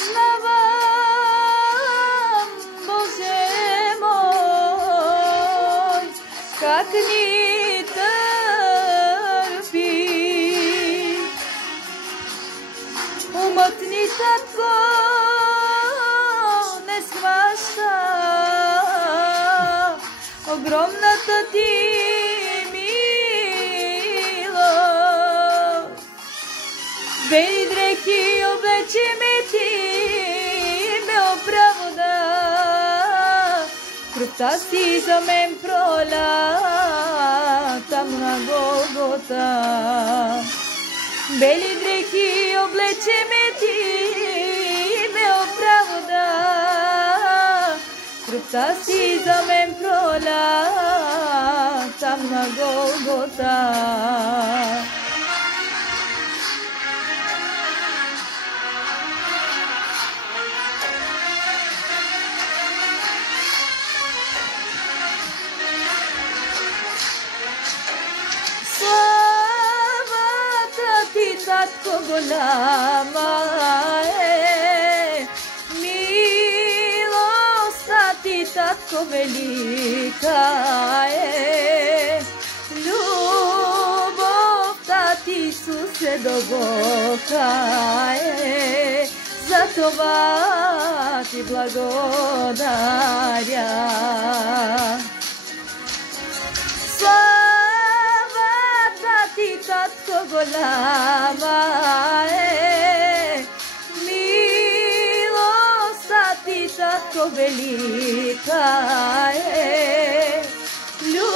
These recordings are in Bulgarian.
Съзнавам, Боже мой, как ни търпи. Умът ни, Татко, не схваща огромната ти милост. Бели дрехи облече ме ти, ме оправда. Кръвта си за мен проля там на Голгота. Бели дрехи облече ме ти, ме оправда. Кръвта си за мен проля там на Голгота. Славата ти, Татко, голяма е, милостта ти, Татко, велика е, любовта ти, Исусе, дълбока е, за това ти благодаря. Татко, голяма е, милостта ти, Татко, велика е, любовта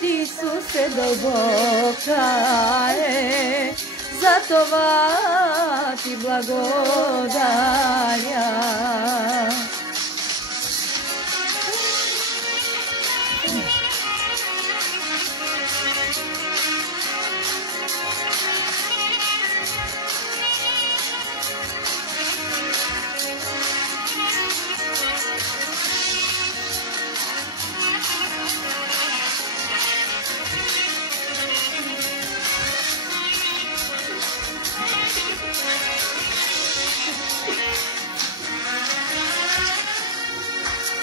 ти, Исусе, дълбока е, за това ти благодаря.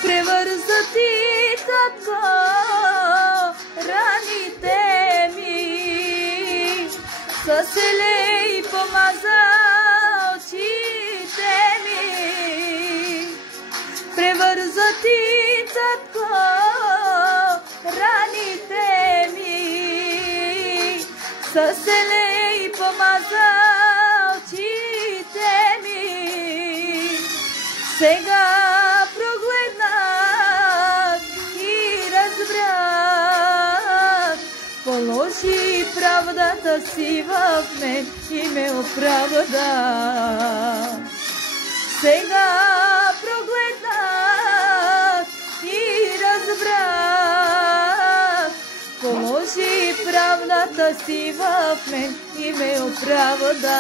Превърза ти, Татко, раните ми, със елей помаза очите ми. Превърза ти, Татко, раните ми, със елей помаза очите ми. Сега положи правдата си в мен и ме оправда. Сега прогледнах и разбрах, положи правдата си в мен и ме оправда.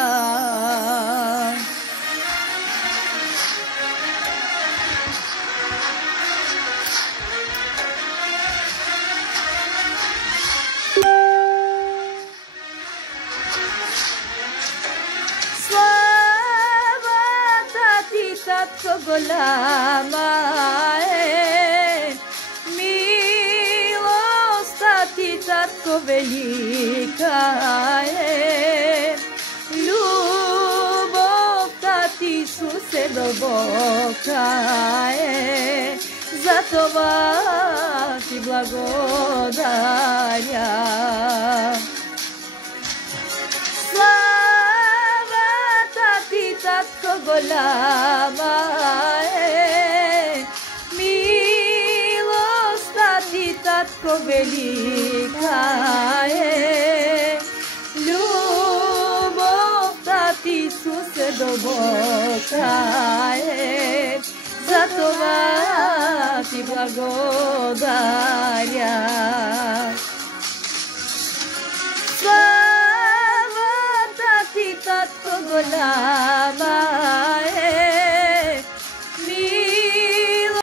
Татко, голяма е, милостта ти, Татко, велика е, любовта ти, Исусе, дълбока е, за това ти благодаря. Татко, голяма е, милостта ти, Татко, велика е, любовта ти, Исусе, дълбока е, за това ти благодаря.